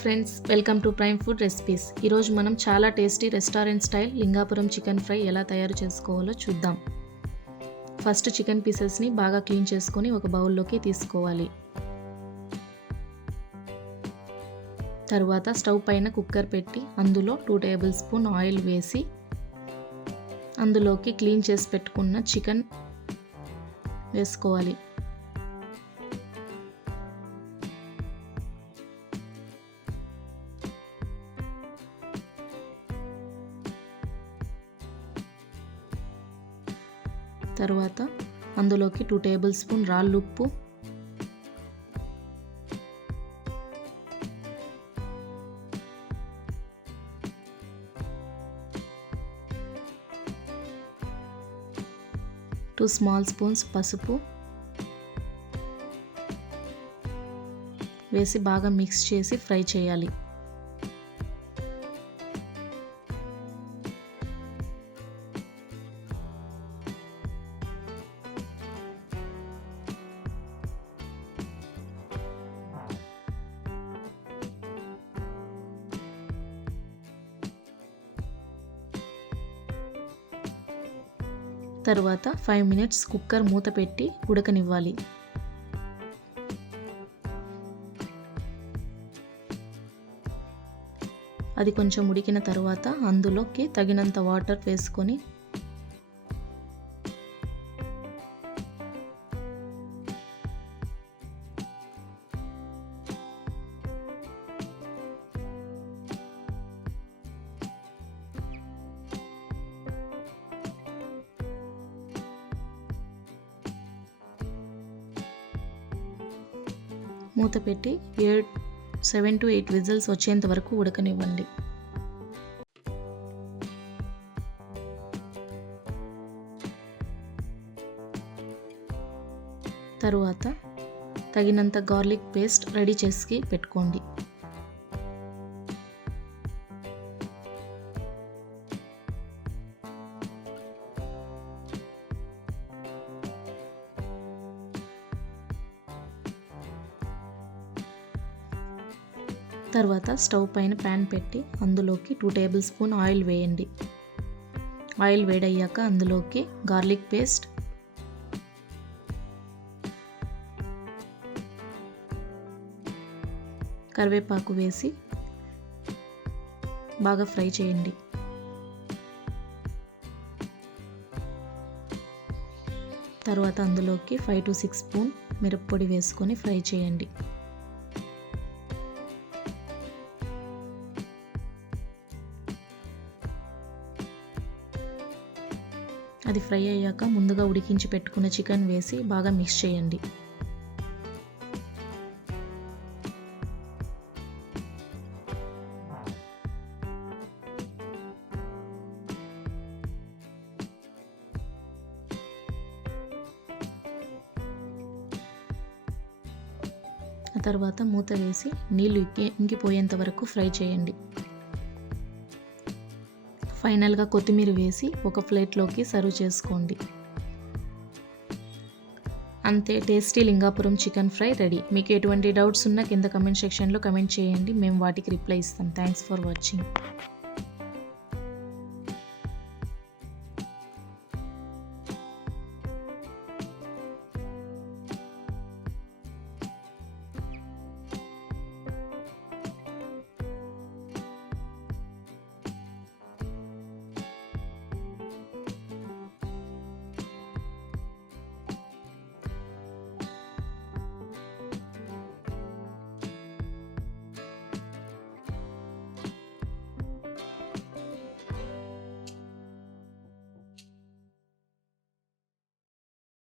Friends welcome to Prime food recipes. ఈరోజు మనం చాలా tasty restaurant style Lingapuram chicken fry ఎలా తయారు చేసుకోవాలో చూద్దాం. ఫస్ట్ చికెన్ పీసెస్ని బాగా క్లీన్ చేసుకొని ఒక బౌల్లోకి తీసుకోవాలి. తరువాత స్టవ్ పైన కుక్కర్ పెట్టి అందులో టూ టేబుల్ స్పూన్ ఆయిల్ వేసి అందులోకి క్లీన్ చేసి పెట్టుకున్న చికెన్ వేసుకోవాలి. తర్వాత అందులోకి టూ టేబుల్ స్పూన్ రాళ్ళు ఉప్పు. టూ స్మాల్ స్పూన్స్ పసుపు. వేసి బాగా మిక్స్ చేసి ఫ్రై చేయాలి. తరువాత ఫైవ్ మినిట్స్ కుక్కర్ మూత పెట్టి ఉడకనివ్వాలి. అది కొంచెం ఉడికిన తర్వాత అందులోకి తగినంత వాటర్ వేసుకొని మూత పెట్టి ఏడ్ సెవెన్ టు ఎయిట్ విజిల్స్ వచ్చేంత వరకు ఉడకనివ్వండి. తరువాత తగినంత గార్లిక్ పేస్ట్ రెడీ చేసి పెట్టుకోండి. తర్వాత స్టవ్ పైన ప్యాన్ పెట్టి అందులోకి టూ టేబుల్ స్పూన్ ఆయిల్ వేయండి. ఆయిల్ వేడయ్యాక అందులోకి గార్లిక్ పేస్ట్ కరివేపాకు వేసి బాగా ఫ్రై చేయండి. తర్వాత అందులోకి ఫైవ్ టు సిక్స్ స్పూన్ మిరప్పొడి వేసుకొని ఫ్రై చేయండి. అది ఫ్రై అయ్యాక ముందుగా ఉడికించి పెట్టుకున్న చికెన్ వేసి బాగా మిక్స్ చేయండి. ఆ తర్వాత మూత వేసి నీళ్ళు ఇంకి ఇంకిపోయేంత వరకు ఫ్రై చేయండి. ఫైనల్గా కొత్తిమీర వేసి ఒక ప్లేట్లోకి సర్వ్ చేసుకోండి. అంతే tasty Lingapuram chicken fry ready. మీకు ఎటువంటి డౌట్స్ ఉన్నా కింద కమెంట్ సెక్షన్లో కమెంట్ చేయండి. మేము వాటికి రిప్లై ఇస్తాం. Thanks for watching.